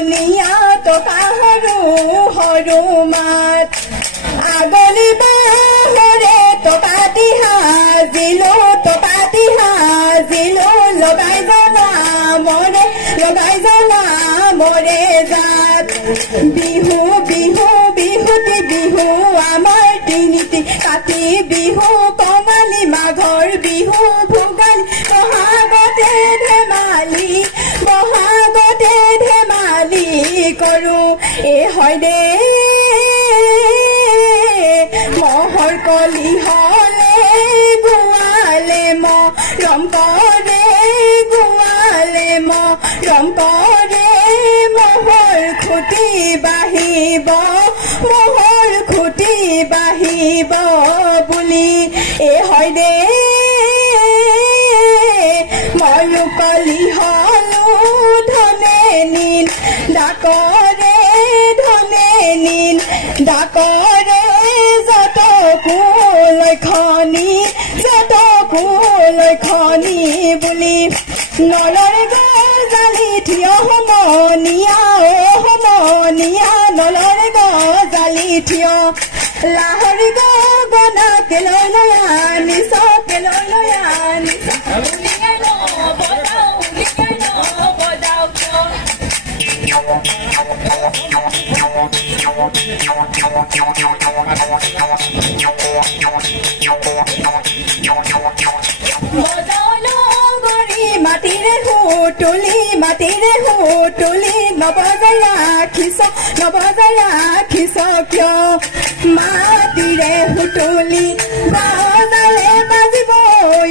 সমনীয়া টকা সৰু মাত আগলি বাহৰে টকাটি সাজিলো লগাই জনা মৰে জাত বিহু আমাৰ তিনিটি কাতি বিহু কঙালী মাঘৰ বিহু ভোগালী বহাগতে ধেমালি কৰো এ হয় দে মহৰ কলি হলে গোৱালে ৰম কৰে মহৰ খুটি বাঢ়িব বুলি এ হয় দে ময়ো কলি হলো ধনে নীল ডাকৰে যতকো লক্ষণী বুলি নলৰে গজালি থিয় সমনীয়া নলৰে গজালি থিয় লাহৰি গগনা কেলৈ লৈ আনিছ মাটিৰে হুতুলি নবজাই ৰাখিছ কিয় মাটিৰে হুতুলি বজালে বাজিবই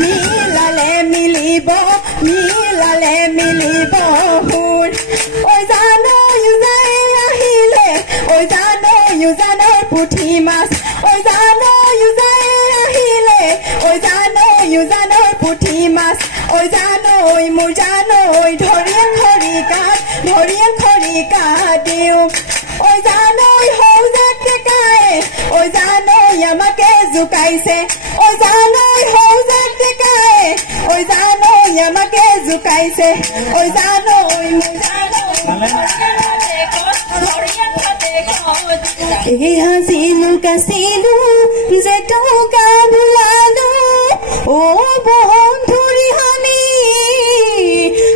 মিলালে মিলিব সুৰ ঐ জানো আহিলে ঐ জানো পুঠি মাছ ঐ জানো আহিলে ঐ জানো পুঠি মাছ ঐ জানো মোৰ জানো ধৰিয়ে খৰিকাত দিওঁ ঐ জানো হৌজাত টেকাই ঐ জানো আমাকে জোকাইছে ঐ জানো হৌজাত টেকাই ঐ জানো আমাকে জোকাইছে ঐ জানো মোৰ জানো হাসিলো কাছিলো যে টকা ভুলালো ও বন্ধুৰি হানি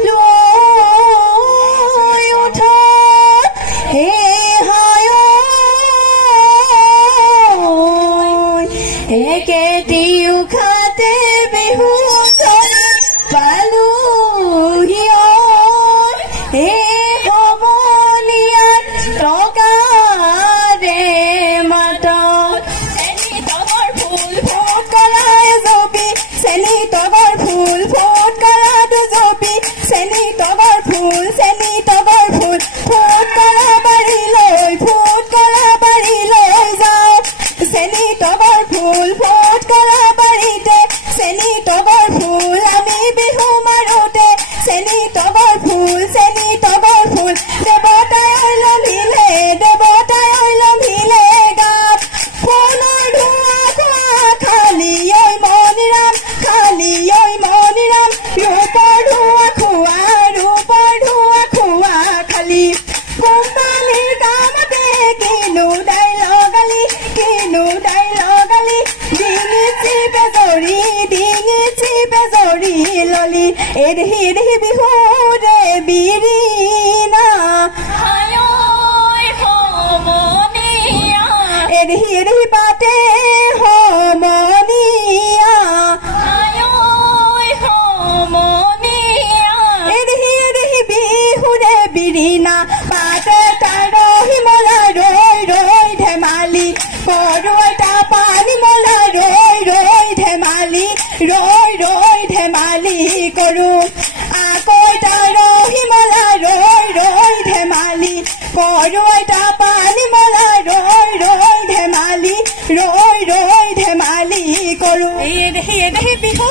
লৈ উঠ হে হায় একেটি উখাতে বিহু পালো হে সমনীয়াৰ টকা এদেহি বিহুৰে বিৰিণা এদেহি পাতে সমনীয়া এদেহি বিহুৰে বিৰিণা পাতে তাৰ হিমলা ৰৈ ধেমালি কৰো এটা পানী মলা ৰৈ ধেমালি কৰো আকৌ তাৰ হিমলা ৰৈ ধেমালি কৰো এটা পানী মলা ৰৈ ধেমালি কৰো এদেহি বিহু